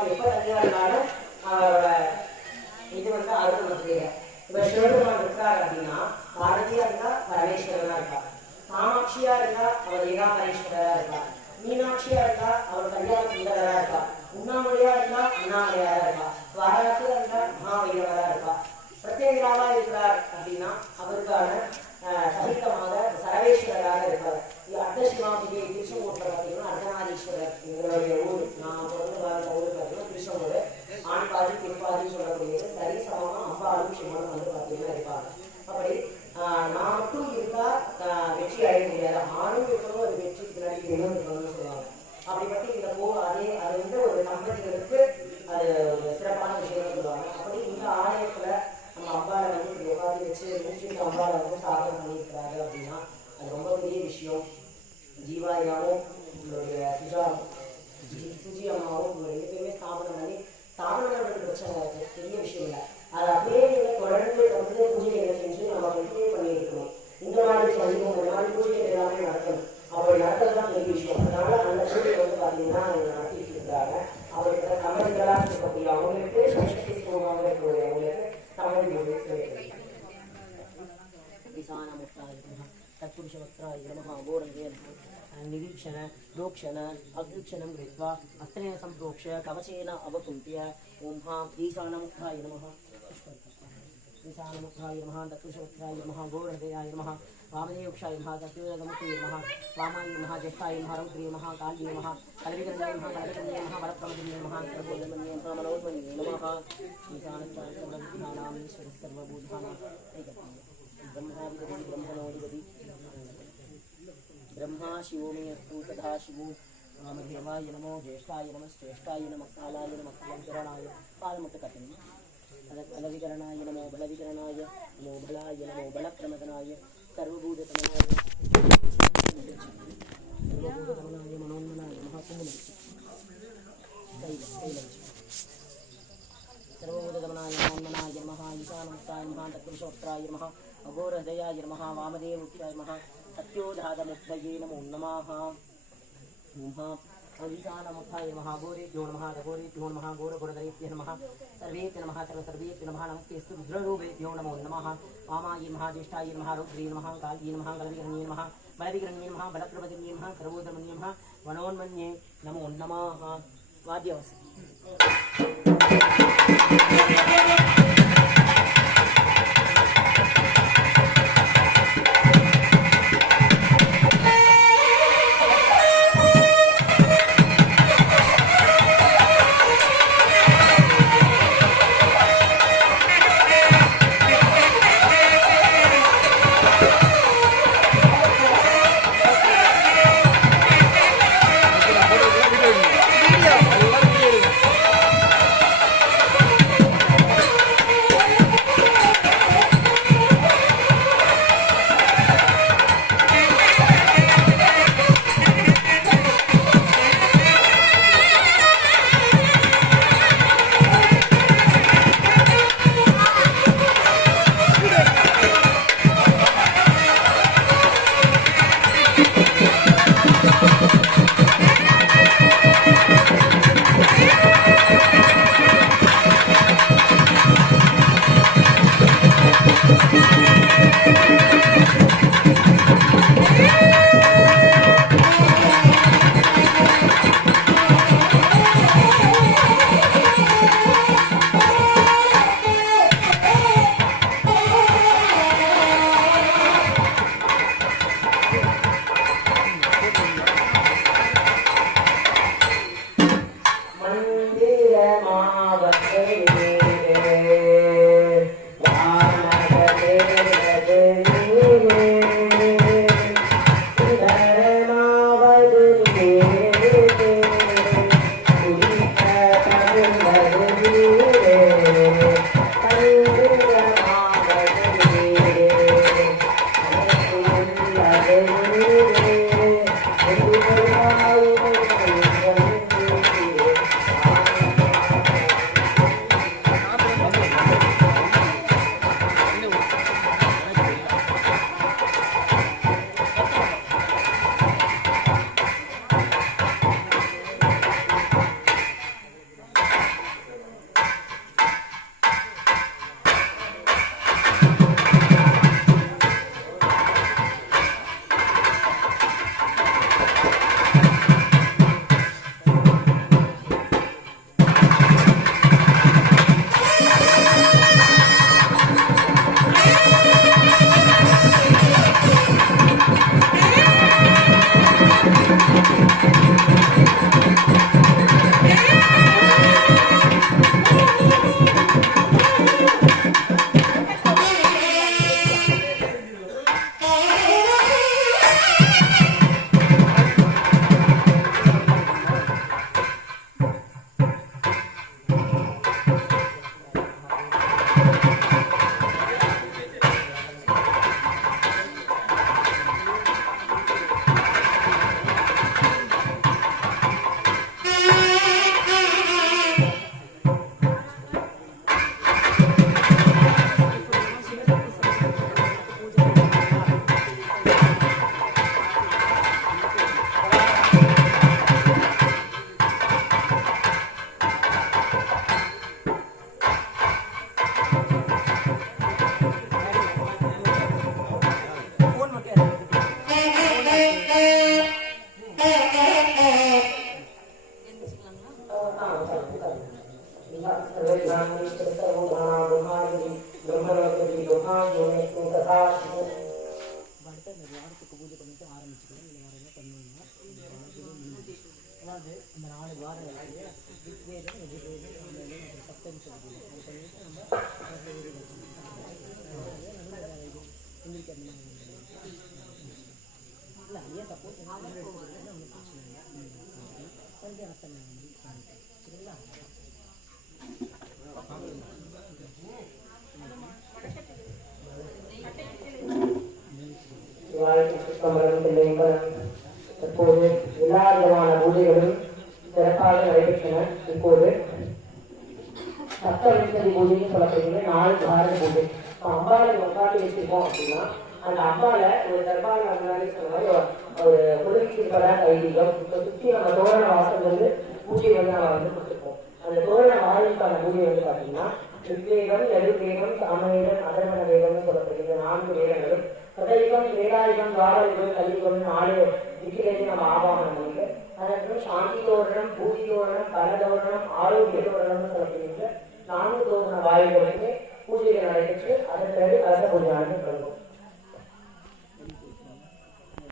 பெருமாள் எப்ப தனியா இருந்தாலும் அவரோட இது வந்து அருள் வந்து. இப்ப சிவபெருமான் இருக்கார் அப்படின்னா பாரதியா இருந்தா பரமேஸ்வரனா இருக்கா காமாட்சியா இருந்தா அவர் ஏகாமரேஸ்வரரா இருக்கா மீனாட்சியா இருந்தா அவர் கல்யாண சுந்தரரா இருக்கா உண்ணாமொழியா இருந்தா அண்ணாமலையாரா இருக்கா வாராசியா அம்மாவும் இவங்க ரெண்டு பேருமே ஸ்தாபனம் பண்ணி ஸ்தாபனம் பண்ணுறது பிரச்சனை இருக்குது பெரிய விஷயம் இல்லை. அது அப்படியே நீங்கள் தொடர்ந்து வந்து பூஜைகளை செஞ்சு நம்ம கண்டினியூ பண்ணியிருக்கணும். இந்த மாதிரி சொல்லி இந்த மாதிரி பூஜைகள் எல்லாமே நடக்கணும். அப்படி நடக்கிறதுலாம் பெரிய விஷயம். அதனால அந்த பூஜை வந்து பார்த்தீங்கன்னா அவங்க நடத்திட்டு இருக்காங்க. அவர்கிட்ட கமெண்ட்களாக இருக்கக்கூடிய அவங்களுக்கு சஷ்டி ஸ்லோகமாக இருக்கக்கூடிய அவங்களுக்கு தமிழ் மொழி சொல்லிட்டு விசானமுத்தாய் தற்புருஷ மத்ராய் நமகா கோரங்கே निरीक्षण, प्रोक्षण, अग्निक्षणं कृत्वा अस्त्रेण सम्प्रोक्ष्य कवचेन अवकुण्ठ्य ॐ हाँ ईशानमुक्ताय नमः। ईशानमुक्ताय नमः तत्पुरुषवक्त्राय नमः गोरहृदयाय नमः, वामदेवक्षाय नमः सत्योजगमुखे नमः, वामाय ज्येष्ठाय ब्रह्मा शिवो मे अस्तु सदा शिवो रामदेवाय नमो ज्येष्ठाय नमः श्रेष्ठाय नमः कालाय नमः कलविकरणाय कालमुखकटने अलविकरणाय नमो बलविकरणाय नमो बलाय नमो बलप्रमदनाय सर्वभूततमनाय सर्वभूततमनाय मनोन्मनाय नमः कुमुदं कैल कैलञ्च सर्वभूतगमनाय नमोन्मनाय नमः ईशानमुक्ताय नमः तत्पुरुषोत्तराय नमः अघोरहृदयाय नमः वामदेवमुख्याय नमः सत्योधातमुक्तये नमो। नमः नमः। ईशानमुक्ताय नमः। घोरेभ्यो नमः। नमः घोरघोरधरेभ्यः नमः। सर्वेभ्य नमः। सर्वसर्वेभ्यो नमः। रुद्ररूपेभ्यो नमो नमः। वामाय नमः। ज्येष्ठाय नमः। रौद्रे नमः। काल्ये नमः। गलविकरण्ये नमः। बलविकरण्ये नमः। बलप्रभजन्ये नमः। सर्वोदमन्ये नमः। वनोन्मन्ये नमो नमः। वाद्यवस्य Thank you. ಅದೇ ನಾಳೆ ವಾರಗಳಲ್ಲಿ ಋಗ್ವೇದ ಯಜುರ್ವೇದ ಆಮೇಲೆ ಸಪ್ತಂಶಗಳು ಇಲ್ಲ ಅದೇ ಸಪೋಸ್ ನಮಗೆ ಪ್ರಶ್ನೆ ಇಲ್ಲ ನನಗೆ ಅರ್ಥ ಮಾಡಿ ಇಲ್ಲ Thank you. இப்போது எல்லா விதமான பூஜைகளும் சிறப்பாக நடைபெற்றன. இப்போது சப்தவிசதி பூஜைன்னு சொல்லப்படுகிறது நாலு பாரத பூஜை. இப்போ அம்பாவை உட்காந்து வச்சிருக்கோம் அப்படின்னா அந்த அம்பால ஒரு தர்பார முன்னாடி சொன்ன ஒரு- ஒரு உதவிக்கு இருப்பதாக ஐதீகம். இப்போ சுற்றி நம்ம தோரண வாசல் வந்து பூஜை வந்து நம்ம வந்து கொடுத்துருக்கோம். அந்த தோரண வாயிலுக்கான பூஜை வந்து பார்த்தீங்கன்னா ரிக்வேகம் எதிர்வேகம் சாமவேகம் அதர்மண வேகம்னு சொல்லப்படுகிற நான்கு வேகங்களும் சதயுகம் வேதாயுகம் துவாரயுகம் கலியுகம் நாலு திக்கிலேருந்து நம்ம ஆபாகனம் பண்ணிட்டு அதற்கு சாந்தி தோரணம் பூதி தோரணம் பல தோரணம் ஆரோக்கிய தோரணம்னு சொல்லப்படுகின்ற நான்கு தோரண வாயுகளுமே பூஜைகள் நடைபெற்று அதன் பிறகு கலச பூஜை நடந்து கொள்வோம்